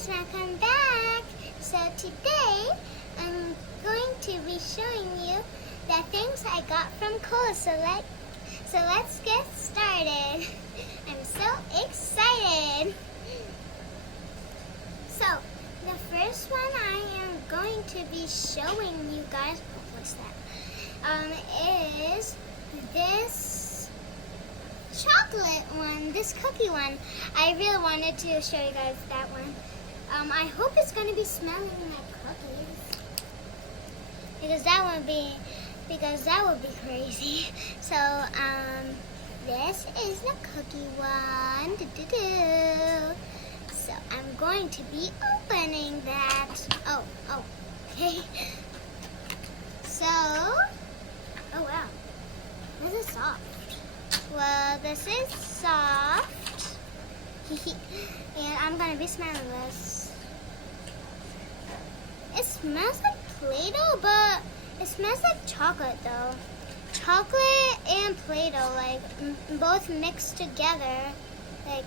guys, welcome back. So today I'm going to be showing you the things I got from Kohl's. So let's get started. I'm so excited. So the first one I am going to be showing you guys, what's that? Is this chocolate one, this cookie one. I really wanted to show you guys that one. I hope it's going to be smelling like cookies, because that would be crazy. So this is the cookie one. So I'm going to be opening that. Oh, okay. So, oh wow, this is soft. Well, this is soft, and I'm going to be smelling this. It smells like play-doh, but it smells like chocolate though. Chocolate and play-doh, like both mixed together. Like,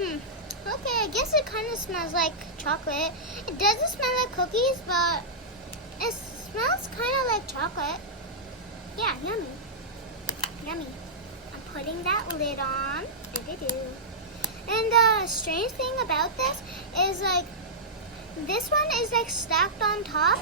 okay, I guess it kind of smells like chocolate. It doesn't smell like cookies, but it smells kind of like chocolate. Yeah, yummy. Yummy. I'm putting that lid on. And the strange thing about this is, like, this one is like stacked on top,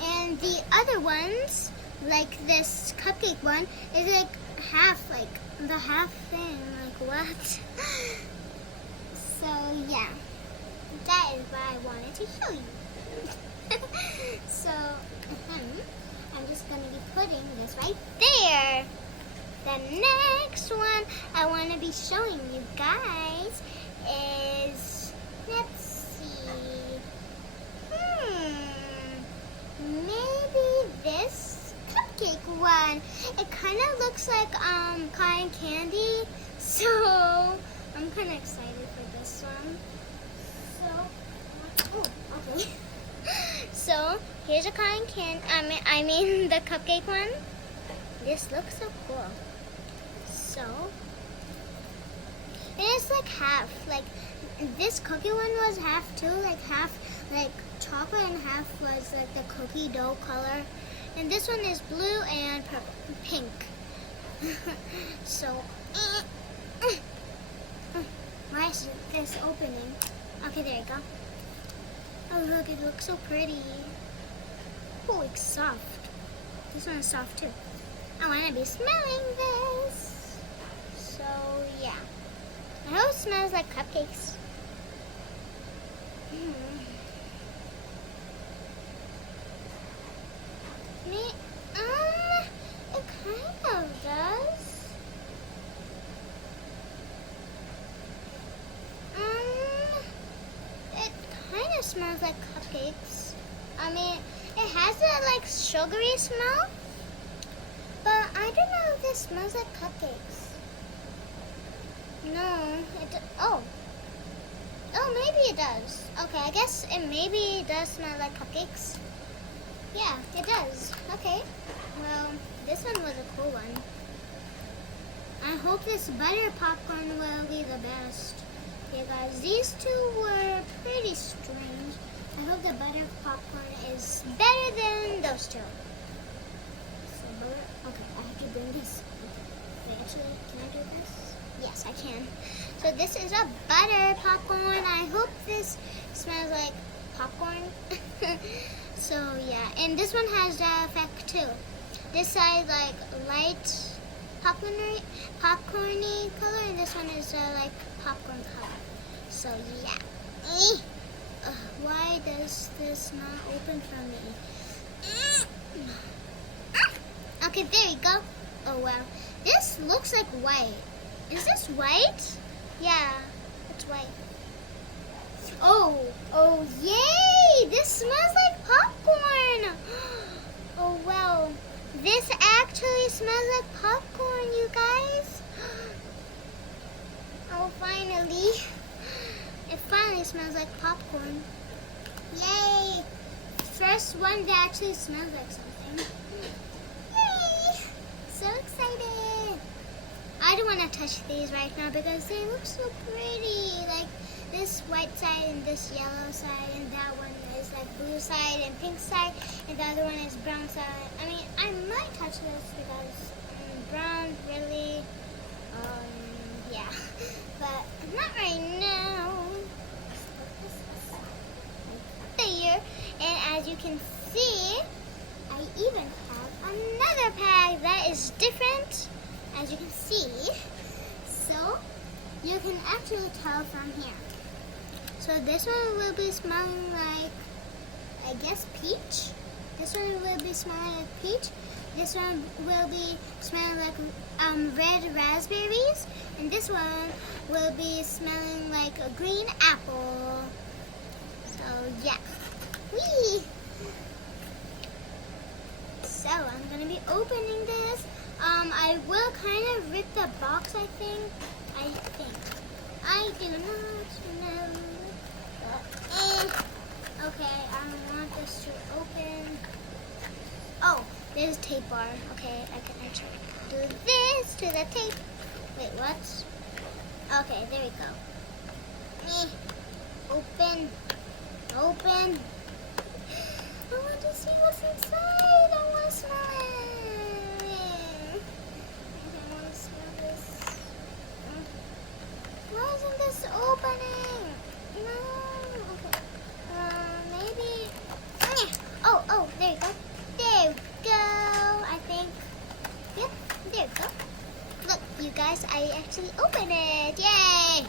and the other ones, like this cupcake one, is like half, like the half thing. Like, what? So yeah, that is what I wanted to show you. So I'm just going to be putting this right there. The next one I want to be showing you guys is, let's see, maybe this cupcake one. It kind of looks like cotton candy, so I'm kind of excited for this one. So, oh, okay. So here's a cotton candy. I mean the cupcake one. This looks so cool. So it's like half. Like this cookie one was half too. Like half like chocolate and half was like the cookie dough color. And this one is blue and pink. So why is this opening? Okay, there you go. Oh look, it looks so pretty. Oh, it's soft. This one is soft too. I want to be smelling this. So yeah. I hope it smells like cupcakes. It kind of does. It kind of smells like cupcakes. I mean, it has a like sugary smell, but I don't know if this smells like cupcakes. No, oh, maybe it does. Okay, I guess it maybe does smell like cupcakes. Yeah, it does. Okay, well, this one was a cool one. I hope this butter popcorn will be the best. Okay, guys, these two were pretty strange. I hope the butter popcorn is better than those two. So, okay, I have to bring this. Wait, actually, can I do this? Yes, I can. So this is a butter popcorn. I hope this smells like popcorn. So yeah, and this one has that effect too. This side like light popcorny color, and this one is like popcorn color. So yeah. Why does this not open for me? Okay, there you go. Oh wow, this looks like white. Is this white? Yeah, it's white. Oh yay! This smells like popcorn. Oh wow, this actually smells like popcorn, you guys. Oh, finally. It finally smells like popcorn. Yay! First one that actually smells like something. Yay! So excited. I don't want to touch these right now because they look so pretty. Like this white side and this yellow side, and that one is like blue side and pink side, and the other one is brown side. I mean, I might touch this because brown really, yeah, but not right now. There, and as you can see, I even have another pack that is different, as you can see. So you can actually tell from here. So this one will be smelling like, I guess, peach. This one will be smelling like peach. This one will be smelling like red raspberries, and this one will be smelling like a green apple. So yeah, whee! So I'm gonna be opening this. I will kind of rip the box. I think. I do not know. But, okay, I don't want this to open. Oh, there's a tape bar. Okay, I can actually do this to the tape. Wait, what? Okay, there we go. Open. Open. I want to see what's inside. I want to smell it. I want to smell this. Why isn't this opening? No. Okay. Maybe. Oh, there you go. There we go. I think. Yep, there we go. Look, you guys, I actually opened it. Yay!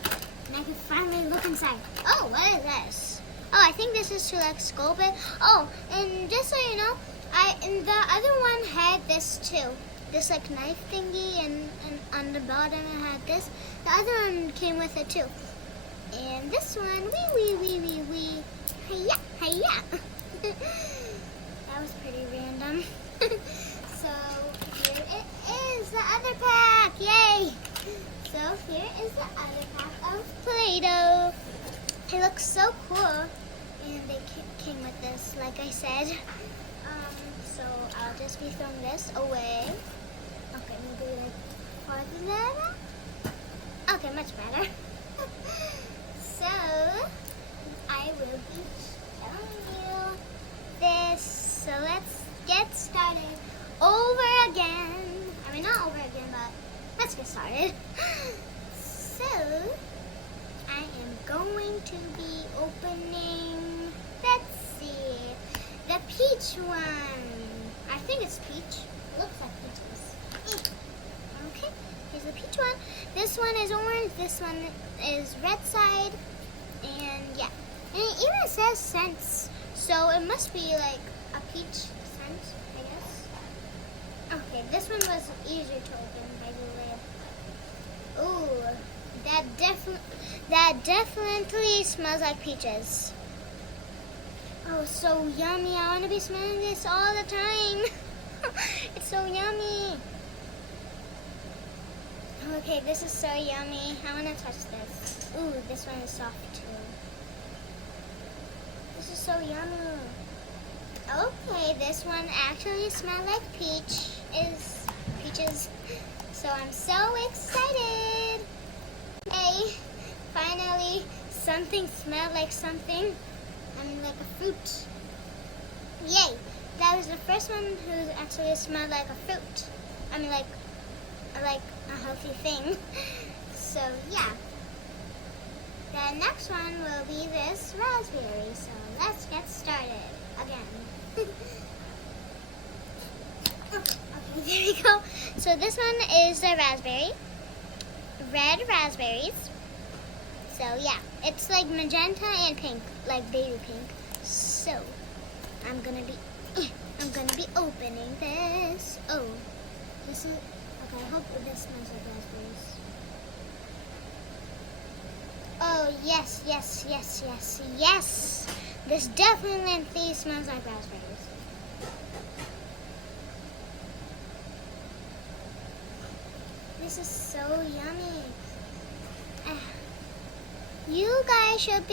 And I can finally look inside. Oh, what is this? Oh, I think this is to like sculpt it. Oh, and just so you know, and the other one had this too. This like knife thingy, and on the bottom it had this. The other one came with it too. And this one, wee. Hiya, hiya. That was pretty random. So here it is, the other pack. Yay! So here is the other pack of Play-Doh. It looks so cool, and they came with this, like I said. So I'll just be throwing this away. Okay, maybe like farther that. Okay, much better. So I will be showing you this. So let's get started over again. I mean, not over again, but let's get started. So I am going to be opening, let's see, the peach one. I think it's peach. Looks like peaches. Okay, here's the peach one. This one is orange. This one is red side. And yeah. And it even says scents. So it must be like a peach scent, I guess. Okay, this one was easier to open, by the way. Ooh, that definitely smells like peaches. Oh, so yummy. I want to be smelling this all the time. It's so yummy. Okay, this is so yummy. I want to touch this. Ooh, this one is soft too. This is so yummy. Okay, this one actually smells like peaches. So I'm so excited. Hey, finally something smelled like something. I mean, like a fruit. Yay! That was the first one who actually smelled like a fruit. I mean, like a healthy thing. So yeah. The next one will be this raspberry. So let's get started again. Okay, there we go. So this one is the raspberry. Red raspberries. So yeah, it's like magenta and pink, like baby pink. So I'm gonna be opening this. Oh, this is okay. I hope this smells like raspberries. Oh yes. This definitely smells like raspberries. This is so yummy. You guys should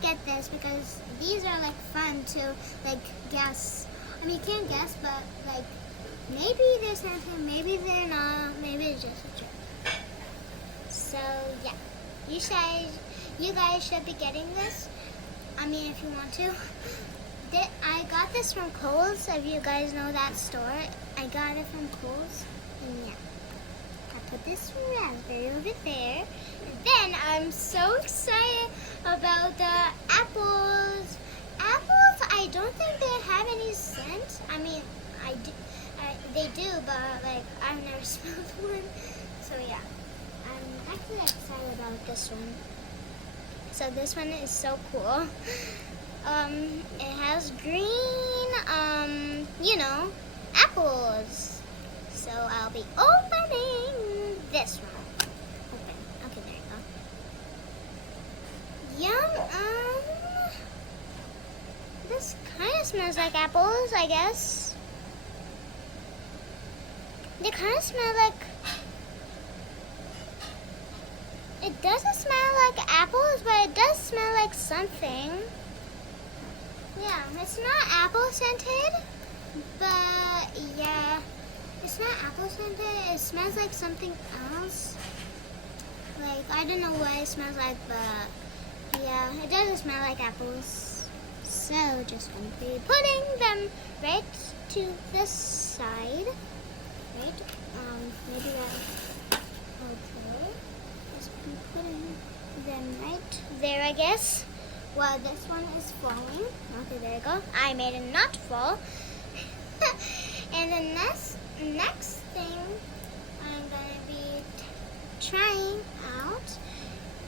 get this because these are like fun to like guess. I mean, you can't guess, but like maybe they're something, maybe they're not, maybe it's just you guys should be getting this. I mean, if you want to. I got this from Kohl's. If you guys know that store, I got it from Kohl's. And yeah, I put this raspberry over there. And then I'm so excited about the apples. Apples, I don't think they have any scent. I mean, they do, but like I've never smelled one. So yeah, I'm actually excited about this one. So this one is so cool. It has green, apples. So I'll be opening this one. Open. Okay, there you go. Yum. This kind of smells like apples, I guess. They kind of smell like. It doesn't smell like apples, but it does smell like something. Yeah, it's not apple scented, but yeah, it's not apple scented. It smells like something else. Like, I don't know what it smells like, but yeah, it doesn't smell like apples. So, just going to be putting them right to the side. Right? Maybe that. Okay. Just be putting them right there, I guess. Well, this one is falling. Okay, there you go. I made it not fall. And the next thing I'm gonna be trying out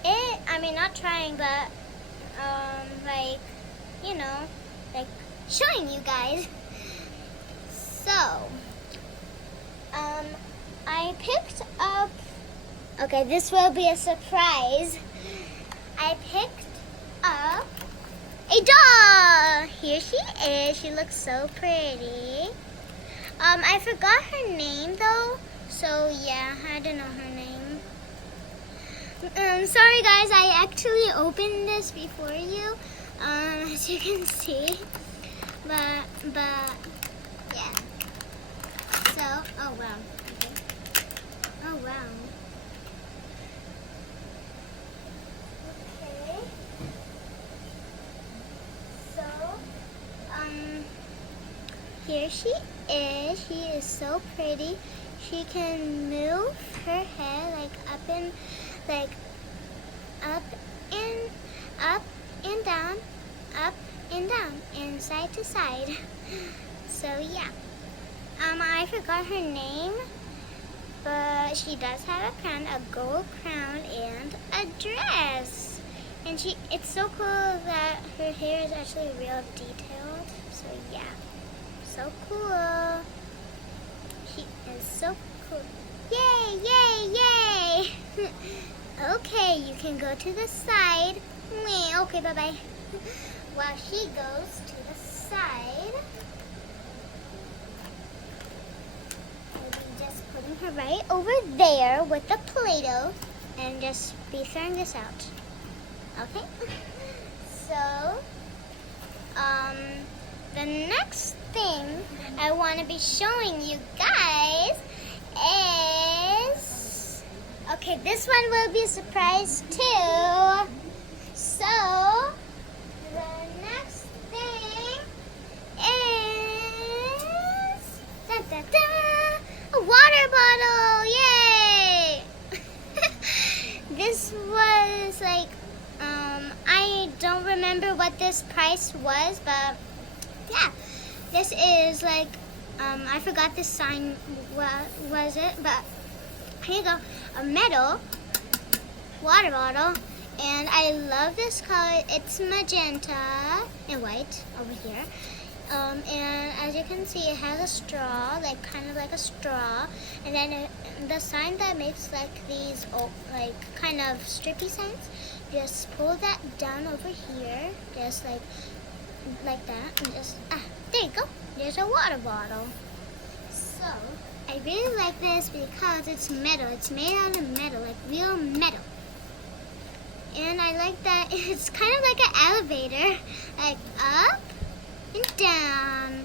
it. I mean, not trying, but like showing you guys. So, I picked up. Okay, this will be a surprise. I picked up a doll. Here she is. She looks so pretty. I forgot her name though, so yeah, I don't know her name. Sorry guys, I actually opened this before you, as you can see, but yeah. So, oh wow. Okay. Oh wow. Here she is. She is so pretty. She can move her head like up and down, and side to side. So yeah. I forgot her name, but she does have a crown, a gold crown, and a dress. And it's so cool that her hair is actually real detailed. So yeah. So cool. She is so cool. Yay, yay, yay. Okay, you can go to the side. Okay, bye-bye. While she goes to the side, I'll be just putting her right over there with the play-doh and just be throwing this out. Okay? So, the next thing I want to be showing you guys is, okay, this one will be a surprise too. So, the next thing is, a water bottle, yay! This was like, I don't remember what this price was, but yeah, this is like, I forgot this sign, what was it, but here you go, a metal water bottle, and I love this color. It's magenta and white over here, and as you can see, it has a straw, like kind of like a straw, and then the sign that makes like these, like kind of strippy signs, just pull that down over here, just like that, and just, there you go, there's a water bottle. So, I really like this because it's metal, it's made out of metal, like real metal. And I like that it's kind of like an elevator, like up and down,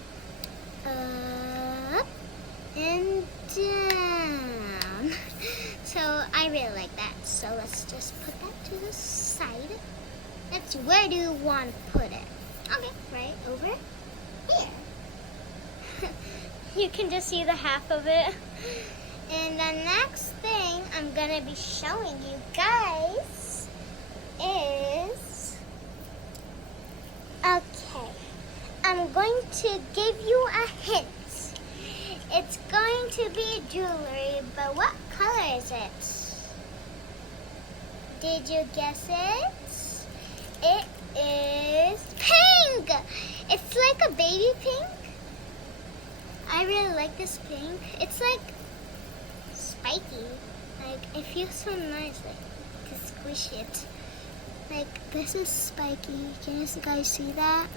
up and down. So, I really like that. So, let's just put that to to the side. That's where do you want to put it? Okay, right over here. You can just see the half of it. And the next thing I'm gonna be showing you guys is, okay, I'm going to give you a hint. It's going to be jewelry, but what color is it? Did you guess it? It is pink! It's like a baby pink. I really like this pink. It's like spiky. Like, it feels so nice, like, to squish it. Like, this is spiky. Can you guys see that?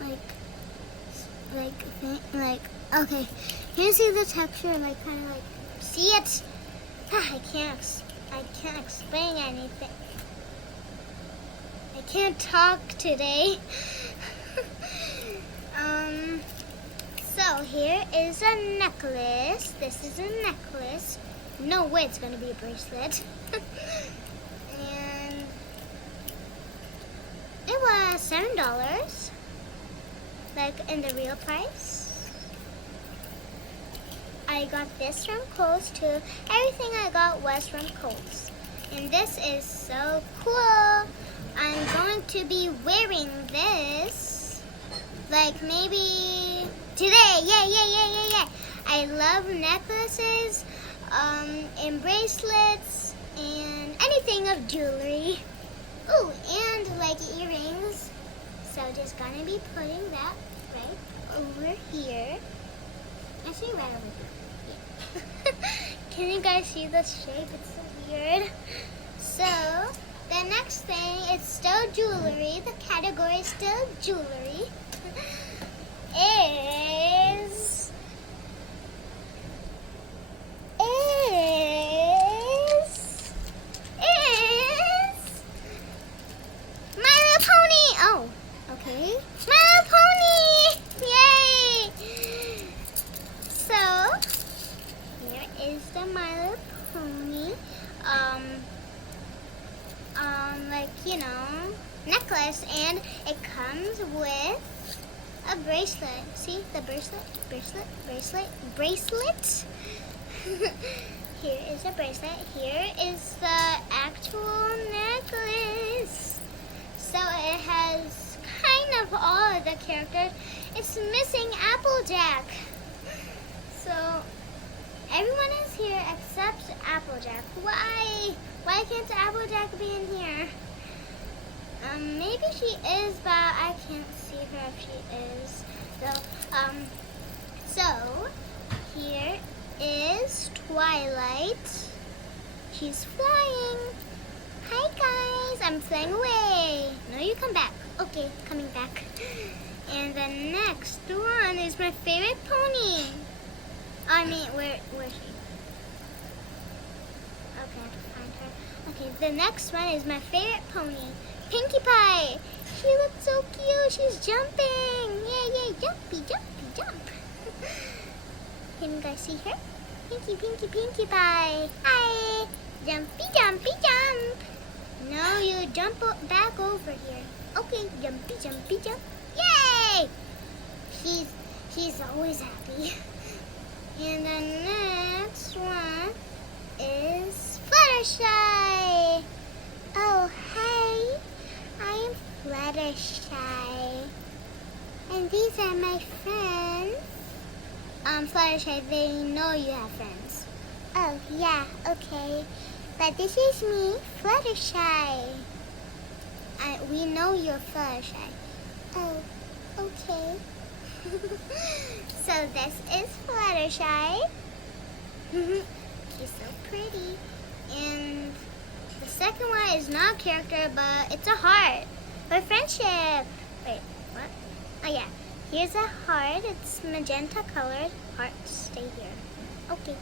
Okay. Can you see the texture? Like, kind of like, see it? I can't explain anything. I can't talk today. So here is a necklace. This is a necklace. No way it's gonna be a bracelet. And it was $7, like in the real price. I got this from Kohl's too. Everything I got was from Kohl's. And this is so cool. I'm going to be wearing this, like maybe today. Yeah. I love necklaces, and bracelets, and anything of jewelry. Oh, and like earrings. So just gonna be putting that right over here. Actually, right over here. Yeah. Can you guys see the shape? It's so weird. So the next thing is still jewelry. The category is still jewelry. Is My Little Pony. Oh, okay. My Little Pony. Yay! So here is the My Little Pony. Like, you know, necklace, and it comes with a bracelet. See the bracelet. Here is a bracelet. Here is the actual necklace. So it has kind of all of the characters. It's missing Applejack. So everyone is here except Applejack. Why? Why can't Applejack be in here? Maybe she is, but I can't see her if she is. So here is Twilight. She's flying. Hi guys, I'm flying away. No, you come back. Okay, coming back. And the next one is my favorite pony. I mean, where is she? Okay, I have to find her. Okay, the next one is my favorite pony, Pinkie Pie. She looks so cute. She's jumping. Yay, jumpy, jump. Can you guys see her? Pinkie Pie. Hi. Jumpy, jump. No, you jump back over here. Okay, jumpy, jump. Yay! She's always happy. And the next one is Fluttershy. Oh, hi. I am Fluttershy. And these are my friends. Fluttershy, they know you have friends. Oh, yeah, okay. But this is me, Fluttershy. We know you're Fluttershy. Oh, okay. So this is Fluttershy. She's so pretty. And the second one is not a character, but it's a heart for friendship. Wait, what? Oh yeah, here's a heart. It's magenta colored. Heart, stay here. Okay,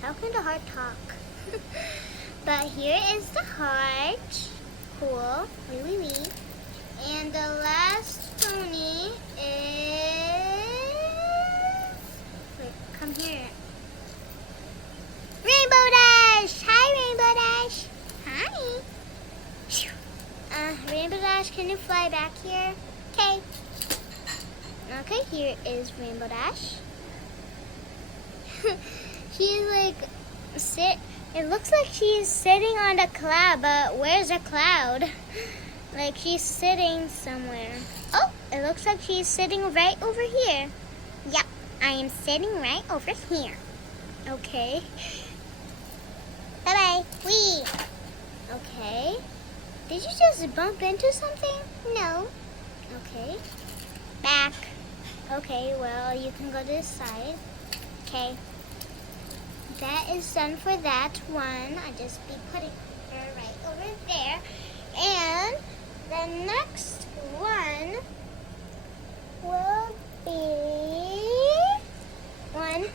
how can the heart talk? But here is the heart. Cool. Wee. And the last pony is... Wait, come here. Rainbow Dash! Hi, Rainbow Dash! Hi! can you fly back here? Okay. Okay, here is Rainbow Dash. She's like it looks like she's sitting on a cloud, but where's a cloud? Like she's sitting somewhere. Oh, it looks like she's sitting right over here. Yep, I am sitting right over here. Okay. Bye-bye. Wee. Okay. Did you just bump into something? No. Okay. Back. Okay, well, you can go to the side. Okay. That is done for that one. I just be putting her right over there. And the next one will be 1, 2,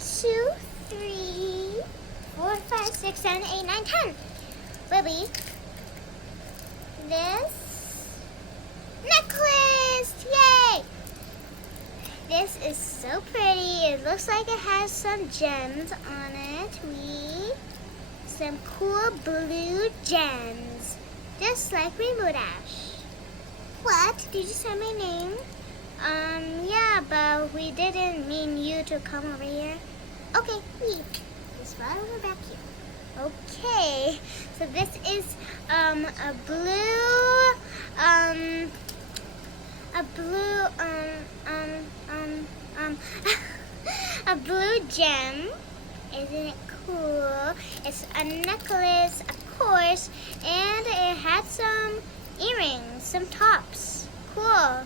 3, 4, 5, 6, 7, 8, 9, 10. Will be this necklace. Yay! This is so pretty. It looks like it has some gems on it. Some cool blue gems. Just like Rainbow Dash. What? Did you say my name? Yeah, but we didn't mean you to come over here. Okay, just right over back here. Okay, so this is a blue a blue gem. Isn't it cool? It's a necklace, of course, and it had some earrings, some tops. Cool.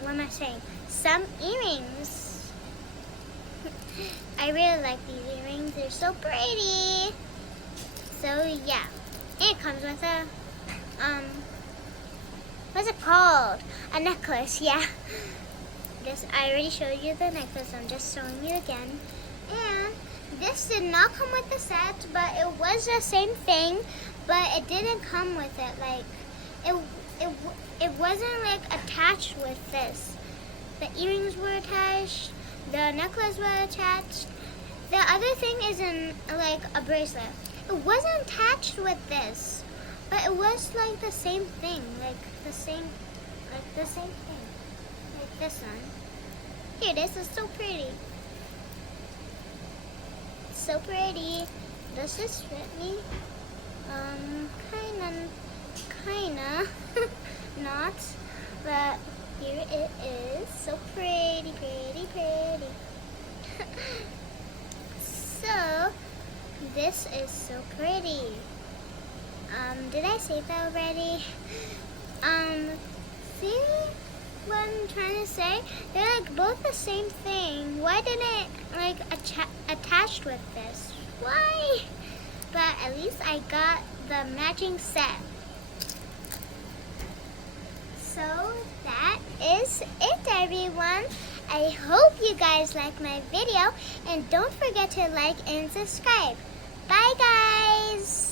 What am I saying? Some earrings. I really like these earrings. They're so pretty. So yeah, it comes with a what's it called? A necklace. Yeah. I already showed you the necklace. I'm just showing you again. And this did not come with the set, but it was the same thing, but it didn't come with it. Like it wasn't like attached with this. The earrings were attached. The necklace was attached. The other thing is in like a bracelet. It wasn't attached with this, but it was like the same thing, like the same thing, like this one. Here, this is so pretty. So pretty. Does this fit me? Kinda, not, but here it is. So pretty. So, this is so pretty. Did I say that already? See what I'm trying to say? They're like both the same thing. Why didn't it like attached with this? Why? But at least I got the matching set. So that is it, everyone. I hope you guys like my video, and don't forget to like and subscribe. Bye, guys.